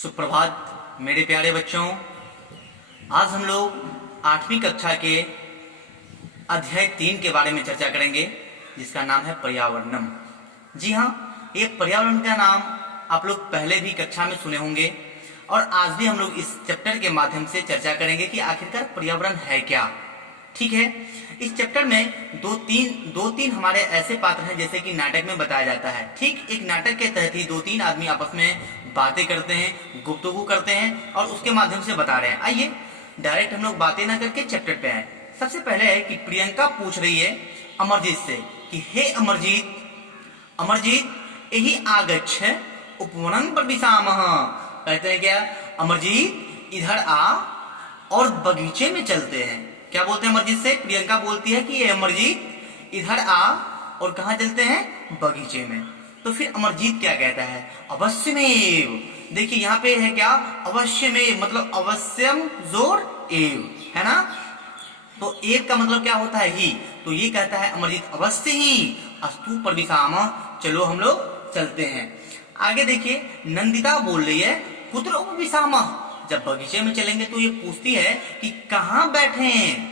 सुप्रभात मेरे प्यारे बच्चों। आज हम लोग 8वीं कक्षा के अध्याय 3 के बारे में चर्चा करेंगे, जिसका नाम है पर्यावरणम। जी हाँ, ये पर्यावरण का नाम आप लोग पहले भी कक्षा में सुने होंगे और आज भी हम लोग इस चैप्टर के माध्यम से चर्चा करेंगे कि आखिरकार पर्यावरण है क्या। ठीक है, इस चैप्टर में दो तीन हमारे ऐसे पात्र हैं जैसे कि नाटक में बताया जाता है। ठीक एक नाटक के तहत ही 2-3 आदमी आपस में बातें करते हैं, गुफ्तगू करते हैं और उसके माध्यम से बता रहे हैं। आइए डायरेक्ट हम लोग बातें ना करके चैप्टर पे आए। सबसे पहले है कि प्रियंका पूछ रही है अमरजीत से कि हे अमरजीत, अमरजीत यही आगच्छ उपवनं प्रविशामः। कहते हैं क्या, अमरजीत इधर आ और बगीचे में चलते हैं। क्या बोलते हैं अमरजीत से? प्रियंका बोलती है कि ये अमरजीत इधर आ और कहाँ चलते हैं? बगीचे में। तो फिर अमरजीत क्या कहता है? अवश्य में। देखिए यहाँ पे है क्या, अवश्य में मतलब अवश्यम जोर एव है ना। तो एव का मतलब क्या होता है? ही। तो ये कहता है अमरजीत अवश्य ही अस्तु प्रविशामः, चलो हम लोग चलते हैं। आगे देखिए नंदिता बोल रही है कुत्र उपविशामः। जब बगीचे में चलेंगे तो ये पूछती है कि कहाँ बैठे हैं।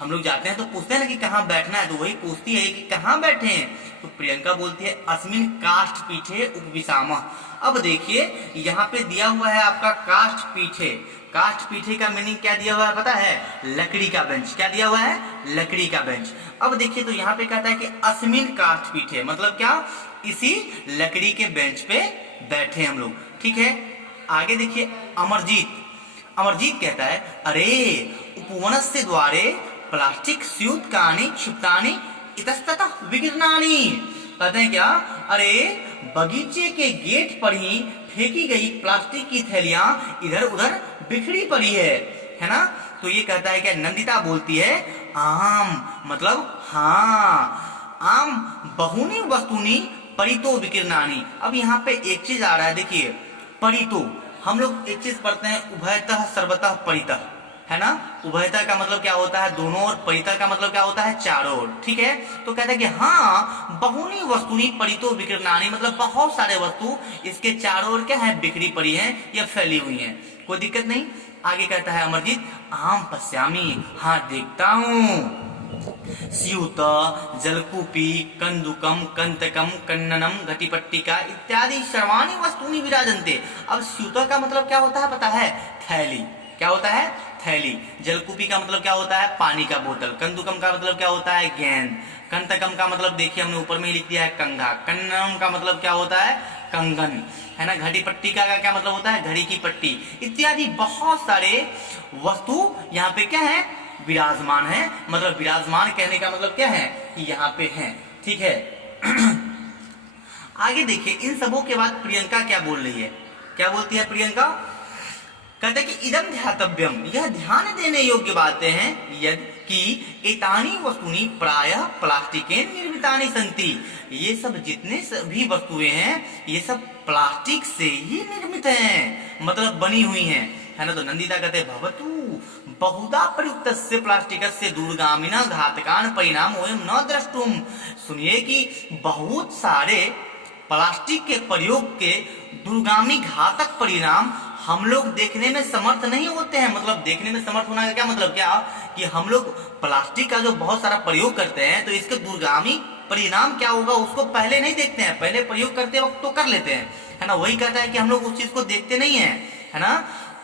हम लोग जाते हैं तो पूछते हैं ना कि कहाँ बैठना है, तो वही पूछती है कि कहाँ बैठे हैं। तो प्रियंका बोलती है अस्मिन काष्ठ पीठे उपविशामः। अब देखिए यहाँ पे दिया हुआ है आपका काष्ठ पीठे। काष्ठ पीठे का मीनिंग क्या दिया हुआ है पता है? लकड़ी का बेंच। क्या दिया हुआ है? लकड़ी का बेंच। अब देखिए तो यहाँ पे कहता है कि अस्मिन काष्ठ पीठे मतलब क्या, इसी लकड़ी के बेंच पे बैठे हम लोग। ठीक है, आगे देखिए अमरजीत कहता है अरे उपवनस्य द्वारे प्लास्टिक स्यूतकानि क्षिप्तानि इतस्ततः विकीर्णानि। कहते हैं क्या, अरे बगीचे के गेट पर ही फेंकी गई प्लास्टिक की थैलियां इधर उधर बिखरी पड़ी है ना। तो ये कहता है क्या, नंदिता बोलती है आम मतलब हाँ, आम बहुनी वस्तुनि परितो विकीर्णानि। अब यहाँ पे एक चीज आ रहा है, देखिए परितो, हम लोग एक चीज पढ़ते हैं उभयतः सर्वतः परितः, है ना। उभयतः का मतलब क्या होता है? दोनों ओर। परितः का मतलब क्या होता है? चारों ओर। ठीक है, तो कहता है कि हाँ बहुनी वस्तुनि परितो विकीर्णानि मतलब बहुत सारे वस्तु इसके चारों ओर क्या है? बिखरी पड़ी है या फैली हुई है। कोई दिक्कत नहीं। आगे कहता है अमरजीत आम पश्यामी, हाँ देखता हूँ। स्यूत जलकूपी कंदुकम कंतकम कन्ननम घटीपट्टिका इत्यादि सर्वाणि वस्तुनि विराजन्ते। अब स्यूत का मतलब क्या होता है पता है? थैली। क्या होता है? थैली। जलकूपी का मतलब क्या होता है? पानी का बोतल। कंदुकम का मतलब क्या होता है? गेंद। कंतकम का मतलब देखिए हमने ऊपर में ही लिख दिया है कंघा। कन्ननम का मतलब क्या होता है? कंगन, है ना। घड़ी पट्टिका का क्या मतलब होता है? घड़ी की पट्टी। इत्यादि बहुत सारे वस्तु यहाँ पे क्या है? विराजमान है। मतलब विराजमान कहने का मतलब क्या है? कि यहाँ पे है। ठीक है आगे देखिए इन सबों के बाद प्रियंका क्या बोल रही है? क्या बोलती है प्रियंका? कहते कि इदम ध्यातव्यम, यह ध्यान देने योग्य बातें हैं यदि कि एतानी वस्तुनि प्रायः प्लास्टिकेन निर्मितानि सन्ति। ये सब जितने भी वस्तुएं हैं ये सब प्लास्टिक से ही निर्मित हैं, मतलब बनी हुई हैं, है ना। तो नंदिता कहते भवतु बहुधा प्रयुक्तस्य प्लास्टिकस्य दूरगामिनः घातकान् परिणाम वयं न द्रष्टुम। सुनिए कि बहुत सारे प्लास्टिक के प्रयोग के दूरगामी घातक परिणाम हम लोग देखने में समर्थ नहीं होते हैं। मतलब देखने में समर्थ होना का क्या मतलब? क्या कि हम लोग प्लास्टिक का जो बहुत सारा प्रयोग करते हैं तो इसके दूरगामी परिणाम क्या होगा उसको पहले नहीं देखते हैं। पहले प्रयोग करते वक्त तो कर लेते हैं, है ना। वही कहता है कि हम लोग उस चीज को देखते नहीं है ना।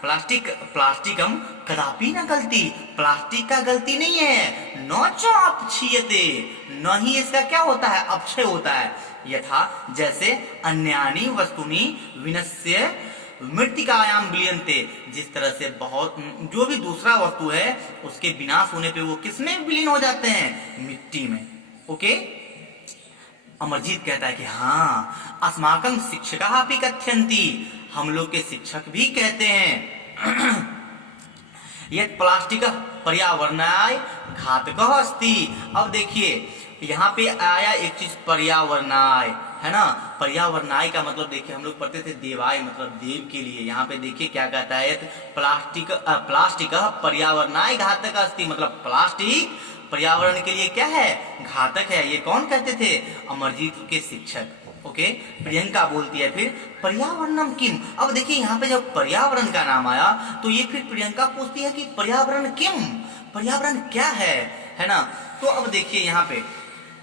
प्लास्टिकम कदापि न गलती, प्लास्टिक का गलती नहीं है। न च अपक्षीयते, न ही इसका क्या होता है? अपक्षय होता है। यथा जैसे अन्यानी वस्तुनि विनश्य मृत्तिकायाम विलीयन्ते, जिस तरह से बहुत जो भी दूसरा वस्तु है उसके विनाश होने पे वो किसमें विलीन हो जाते हैं? मिट्टी में। ओके, अमरजीत कहता है कि हाँ अस्माकं शिक्षकाः अपि कथयन्ति, हम लोग के शिक्षक भी कहते हैं यत् प्लास्टिक पर्यावरणाय घातकः अस्ति। अब देखिए यहाँ पे आया एक चीज पर्यावरणाय, है ना। पर्यावरणाय का मतलब देखिए हम लोग पढ़ते थे देवाय मतलब देव के लिए। यहाँ पे देखिए क्या कहता है? प्लास्टिक पर्यावरणाय घातक अस्ति मतलब प्लास्टिक पर्यावरण के लिए क्या है? घातक है। ये कौन कहते थे? अमरजीत के शिक्षक। ओके, प्रियंका बोलती है फिर पर्यावरणम किम। अब देखिए यहाँ पे जब पर्यावरण का नाम आया तो ये फिर प्रियंका पूछती है कि पर्यावरण किम, पर्यावरण क्या है ना। तो अब देखिए यहाँ पे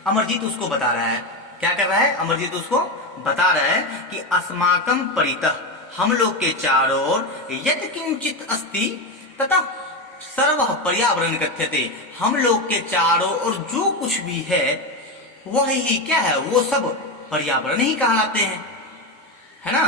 अमरजीत उसको बता रहा है, क्या कर रहा है अमरजीत उसको बता रहा है कि अस्माकं परितः, हम लोग के चारों ओर यत् किंचित अस्ति तथा सर्व पर्यावरण कथ्यते, हम लोग के चारों ओर जो कुछ भी है वह ही क्या है, वो सब पर्यावरण ही कहलाते हैं, है ना।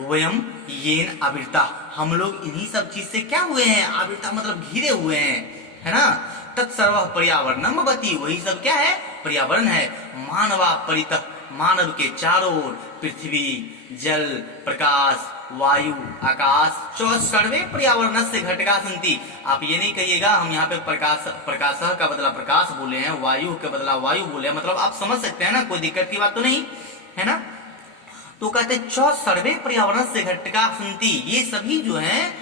वयम येन आवृता, हम लोग इन्हीं सब चीज से क्या हुए हैं, आवृता मतलब घिरे हुए हैं, है ना। तत्सर्व पर्यावरणम भवति, वही सब क्या है, पर्यावरण है। मानवा परितः, मानव के चारों ओर पृथ्वी, जल, प्रकाश, वायु, आकाश च सर्वे पर्यावरण से घटका संति। आप ये नहीं कहिएगा हम यहाँ पे प्रकाश का बदला प्रकाश बोले हैं, वायु के बदला वायु बोले हैं, मतलब आप समझ सकते हैं ना, कोई दिक्कत की बात तो नहीं है ना। तो कहते च सर्वे पर्यावरण से घटका संति, ये सभी जो हैं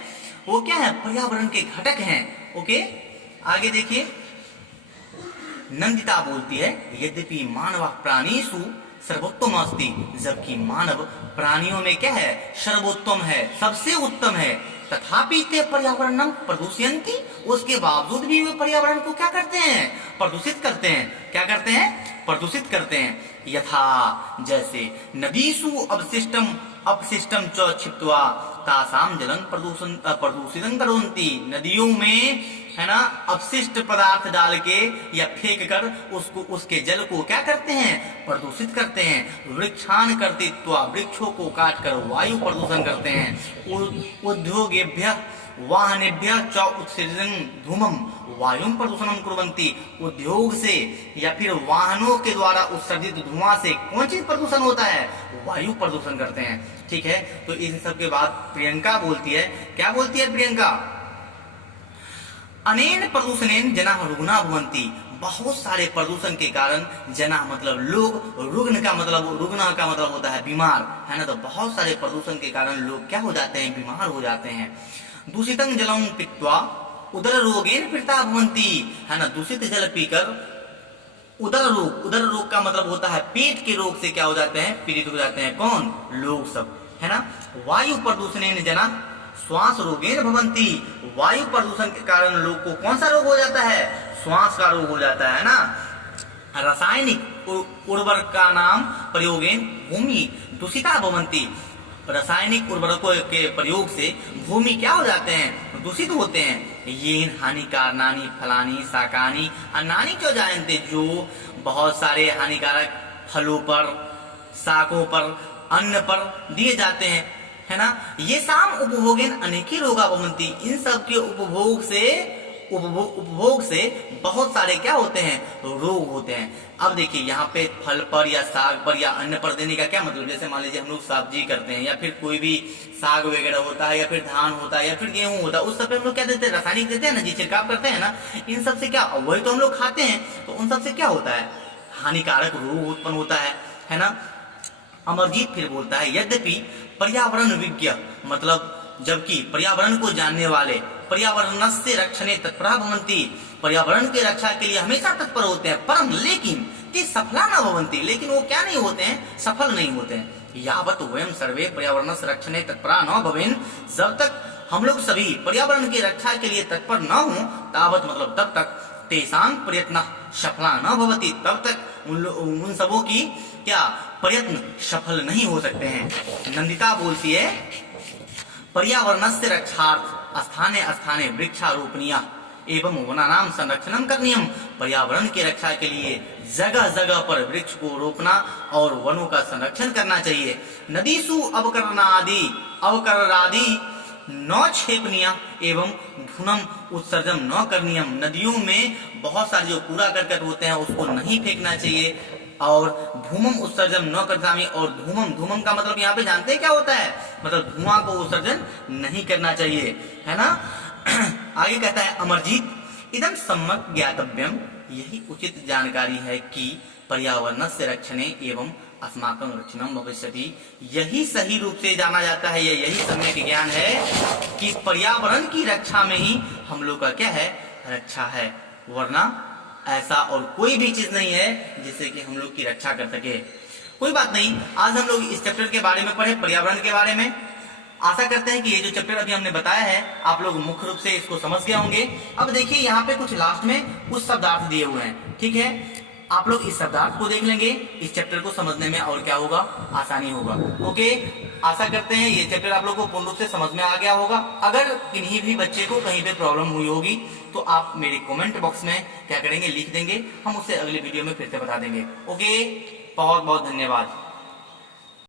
वो क्या है, पर्यावरण के घटक हैं। ओके, आगे देखिए नंदिता बोलती है यद्यपि मानव प्राणीषु सर्वोत्तम अस्ति, जबकि मानव प्राणियों में क्या है, सर्वोत्तम है, सबसे उत्तम है। तथापि ते पर्यावरणं प्रदूषयन्ति, उसके बावजूद भी वे पर्यावरण को क्या करते हैं, प्रदूषित करते हैं। क्या करते हैं, प्रदूषित करते हैं। यथा जैसे नदीषु अपशिष्टम च क्षिप्त्वा तासाम जलं प्रदूषितं करोन्ति, नदियों में है ना अपशिष्ट पदार्थ डाल के या फेंक कर उसको, उसके जल को क्या करते हैं, प्रदूषित करते हैं। वृक्षान कर्तयित्वा, वृक्षों को काट कर वायु प्रदूषण करते हैं। उद्योगेभ्यः वाहनेभ्यः च उत्सर्जनं धूमं वायु प्रदूषणं कुर्वन्ति, उद्योग से या फिर वाहनों के द्वारा उत्सर्जित धुआं से कौन चीज प्रदूषण होता है, वायु प्रदूषण करते हैं। ठीक है, तो इन सब के बाद प्रियंका बोलती है, क्या बोलती है प्रियंका, अनेन प्रदूषणेन जनाः रुग्णा भवन्ति, बहुत सारे प्रदूषण के कारण जना मतलब लोग, रुग्ण का मतलब होता है बीमार, है ना। तो बहुत सारे प्रदूषण के कारण लोग क्या हो जाते हैं, बीमार हो जाते हैं। दूषितं जलं पीत्वा उदर रोगेन पीड़िता भवन्ति, है ना। दूषित जल पीकर उदर रोग का मतलब होता है पेट के रोग से क्या हो जाते हैं, पीड़ित हो जाते हैं, कौन, लोग सब, है ना। वायु प्रदूषणेन जना श्वास रोगेन भवन्ति, वायु प्रदूषण के कारण लोग को कौन सा रोग हो जाता है, श्वास का रोग हो जाता है ना। रासायनिक उर्वरक का नाम प्रयोगेन भूमि दूषिता भवन्ति, रासायनिक उर्वरकों के प्रयोग से भूमि क्या हो जाते हैं, दूषित होते हैं। ये हानिकारणानि फलानि शाकानि अन्नानि च जायन्ते, जो बहुत सारे हानिकारक फलों पर, शाकों पर, अन्न पर दिए जाते हैं, है ना। ये साम उपभोगेन अनेकी रोगा भवन्ति, इन सब के उपभोग से बहुत सारे क्या होते हैं, रोग होते हैं। अब देखिए यहाँ पे फल पर या साग पर या अन्न पर देने का क्या मतलब, जैसे मान लीजिए हम लोग सब्जी करते हैं या फिर कोई भी साग वगैरह होता है या फिर धान होता है या फिर गेहूं होता है, उस सब पे हम लोग क्या देते हैं, रासायनिक देते हैं ना जी, छिड़काव करते हैं ना। इन सब से क्या, वही तो हम लोग खाते हैं, तो उन सब से क्या होता है, हानिकारक रोग उत्पन्न होता है ना। अमरजीत फिर बोलता है यद्यपि पर्यावरण विज्ञ, मतलब जबकि पर्यावरण को जानने वाले पर्यावरणस्य रक्षणे तत्परा भवन्ति, पर्यावरण की रक्षा के लिए हमेशा तत्पर होते हैं, परम लेकिन ते सफला न भवन्ति, लेकिन वो क्या नहीं होते हैं, सफल नहीं होते हैं। यावत वयम सर्वे पर्यावरणस्य रक्षणे तत्परा न भवेन, जब तक हम लोग सभी पर्यावरण की रक्षा के लिए तत्पर न हो, तावत मतलब तब तक तेषां प्रयत्न सफला न भवति, तब तक उन सबों की क्या प्रयत्न सफल नहीं हो सकते हैं। नंदिता बोलती है पर्यावरणस्य रक्षार्थ स्थाने स्थाने वृक्षारोपणीय एवं वनानां संरक्षणं करणीयम्, पर्यावरण की रक्षा के लिए जगह जगह पर वृक्ष को रोपना और वनों का संरक्षण करना चाहिए। नदीसु अवकरादि न क्षेपनीय एवं धूनम उत्सर्जन न करणीयम, नदियों में बहुत सारे जो कूड़ा करकट होते हैं उसको नहीं फेंकना चाहिए, और धूमम उत्सर्जन न करना, और धूमम का मतलब यहाँ पे जानते हैं क्या होता है, मतलब धुआं को उत्सर्जन नहीं करना चाहिए, है ना। आगे कहता है अमरजीत इदं सम्यक् ज्ञातव्यम, यही उचित जानकारी है कि पर्यावरणस्य रक्षणे एवं अस्माकं रक्षणं भविष्यति, यही सही रूप से जाना जाता है, यही सम्यक ज्ञान है कि पर्यावरण की रक्षा में ही हम लोग का क्या है, रक्षा है, वरना ऐसा और कोई भी चीज नहीं है जिससे कि हम लोग की रक्षा कर सके। कोई बात नहीं, आज हम लोग इस चैप्टर के बारे में पढ़े, पर्यावरण के बारे में। आशा करते हैं कि ये जो चैप्टर अभी हमने बताया है आप लोग मुख्य रूप से इसको समझ गए होंगे। अब देखिए यहाँ पे कुछ लास्ट में कुछ शब्दार्थ दिए हुए हैं, ठीक है। आप लोग इस शब्दार्थ को देख लेंगे, इस चैप्टर को समझने में और क्या होगा, आसानी होगा। ओके, आशा करते हैं ये चैप्टर आप लोग को पूर्ण रूप से समझ में आ गया होगा। अगर किन्हीं भी बच्चे को कहीं पे प्रॉब्लम हुई होगी तो आप मेरे कमेंट बॉक्स में क्या करेंगे, लिख देंगे, हम उसे अगले वीडियो में फिर से बता देंगे। ओके, बहुत बहुत धन्यवाद।